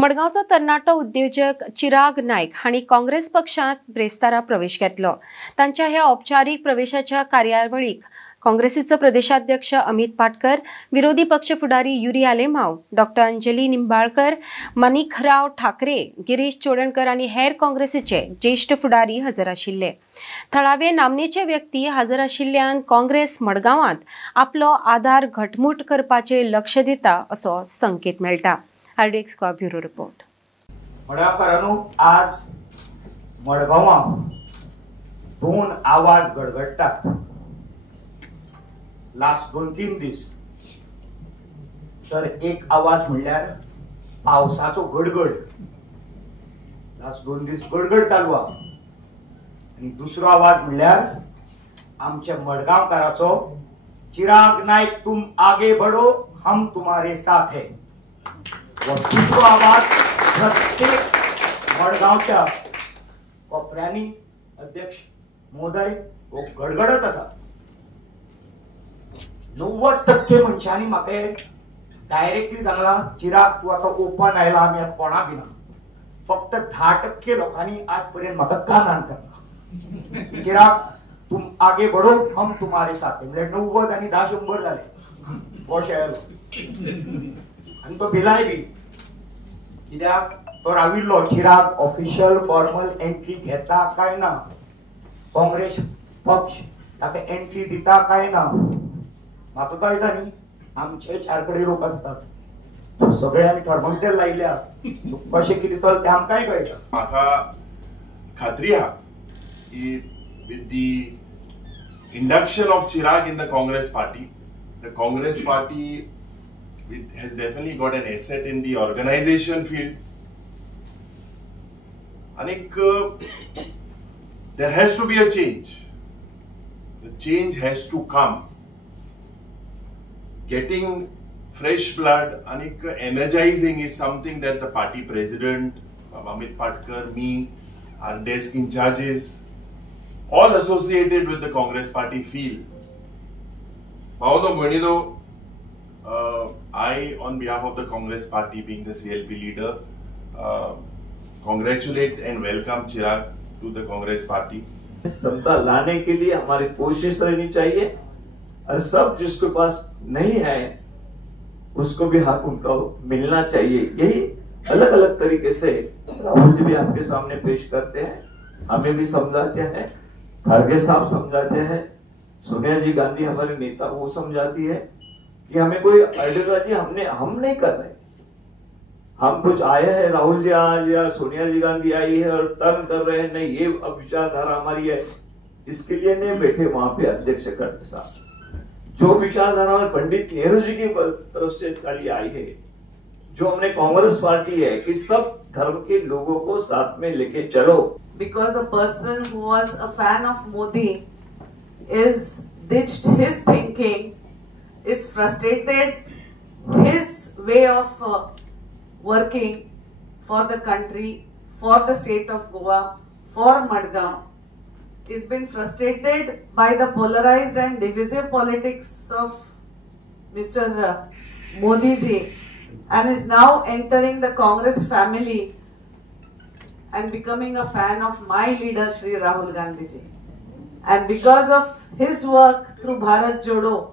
मडगावचो तरणाटो उद्योजक चिराग नायक हांणी काँग्रेस पक्षांत ब्रेस्तारा प्रवेश घेतलो। तांच्या ह्या औपचारीक प्रवेशाच्या कार्यावळीक काँग्रेसीचो प्रदेशाध्यक्ष अमित पाटकर, विरोधी पक्ष फुडारी युरी आलेमाव, डॉक्टर अंजली निंबाळकर, माणिकराव ठाकरे, गिरीश चोडणकर आनी हेर काँग्रेसीचे ज्येष्ठ फुडारी हजर आशिल्ले। थळावे नामनेचे व्यक्ती हजर आशिल्ल्यान काँग्रेस मडगांवांत आपलो आदार घटमूट करपाचे लक्ष दिता असो संकेत मेळटा। RDX का ब्युरो रिपोर्ट। मडगांवकारांनो, आज मडगांवांत दोन आवाज गडगडटात। लास्ट 2-3 दीस सर एक आवाज म्हणल्यार पावसाचो गडगड। लास्ट 2 दीस गडगड चालू आहा। आणि दुसरो आवाज म्हणल्यार आमच्या मडगांवकाराचो चिराग नायक, तुम आगे बढ़ो हम तुम्हारे साथ है। दुसरो आवाज प्रत्येक मडगांवच्या कोपऱ्यांनी अध्यक्ष महोदय हो गडगडत आसा। 90% मनशांनी म्हाका डायरेक्टली सांगला, चिराग तू आता ओपन आयला, आमी आता कोणा बिना। फक्त 10% लोकांनी आजपर्यंत म्हाका कानान सांगला, चिराग तुम आगे बढ़ो हम तुम्हारे साथ है। म्हणजे 90 आणि 10 100 झाले पोशेलो। आणि तो भिलाय बी कित्याक तो राविल्लो चिराग ऑफिशियल फॉर्मल एंट्री घेता काय ना, काँग्रेस पक्ष ताका एंट्री दिता काय ना। म्हाका कळटा न्ही, आमचे 4 कडेन लोक असतात, सगळे आमी थर्मोमीटर लायल्या, कशें कितें चलता तें आमकांय कळटा। म्हाका खात्री आहा की with the induction of Chirag in the Congress party it has definitely got an asset in the organization field. And there has to be a change. The change has to come. Getting fresh blood and energizing is something that the party president, Amit Patkar, me, our desk in charges, all associated with the Congress party feel. I, on behalf of the Congress party, being the CLP leader, congratulate and welcome Chirag to the Congress party. सत्ता लाने के लिए हमारी कोशिश रहनी चाहिए, और सब जिसके pass नहीं है उसको भी हक उनको मिलना चाहिए। यही अलग अलग तरीके से राहुल जी भी आपके सामने पेश करते हैं, हमें भी समझाते हैं, खड़गे साहब समझाते हैं, सोनिया जी गांधी हमारे नेता वो समझाती है कि हमें कोई आइडियोलॉजी हम नहीं कर रहे। हम कुछ आए हैं, राहुल जी आज या सोनिया जी गांधी आई है और टर्न कर रहे हैं, नहीं ये अब विचारधारा हमारी है, इसके लिए नहीं बैठे वहां पे अध्यक्ष खड़गे साहब। जो विचारधारा पंडित नेहरू जी की तरफ से खाली आई है, जो हमने कांग्रेस पार्टी है कि सब धर्म के लोगों को साथ में लेके चलो। Because a person who was a fan of Modi is ditched his thinking, is frustrated his way of working for the country, for the state of Goa, for Madgaon, is been frustrated by the polarized and divisive politics of Mr. Modi ji, and is now entering the Congress family and becoming a fan of my leader Shri Rahul Gandhi ji. And because of his work through Bharat Jodo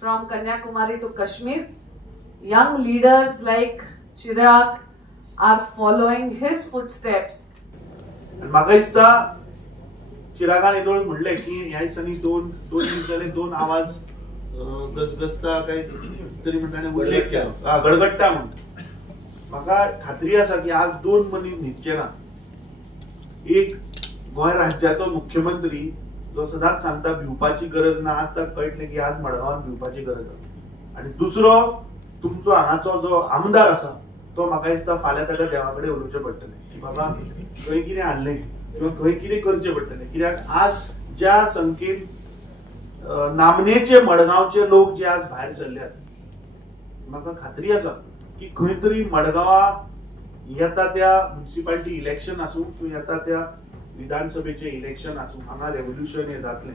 from Kanyakumari to Kashmir, young leaders like Chirag are following his footsteps. And म्हाका दिसता चिरागान येदोळ म्हणले की ह्या दिसांनी दोन दीस जाले दोन आवाज गजगजता काय तरी म्हणटाने उल्लेख केलो, गडगडटा म्हणटा। म्हाका खात्री आसा की आज 2 मनीस न्हिदचे ना। एक गोंय राज्याचो मुख्यमंत्री जो सदांच सांगता भिवपाची गरज ना, आज ताका कळटलें की आज मडगांवांत भिवपाची गरज आसा। आणि दुसरो तुमचो हांगाचो जो आमदार आसा तो म्हाका दिसता फाल्यां ताका देवा कडेन उलोवचें पडटलें की बाबा खंय कितें हाडलें किंवा खंय कितें करचें पडटलें। कित्याक आज ज्या संख्येन नामनेचे मडगांवचे लोक जे आज भायर सरल्यात, म्हाका खात्री आसा की खंय तरी मडगांवा येता त्या म्युनिसिपालिटी इलेक्शन आसूं किंवा येता त्या विधानसभेचे इलेक्शन आसूं, हांगा रेव्होल्युशन हे जातलें।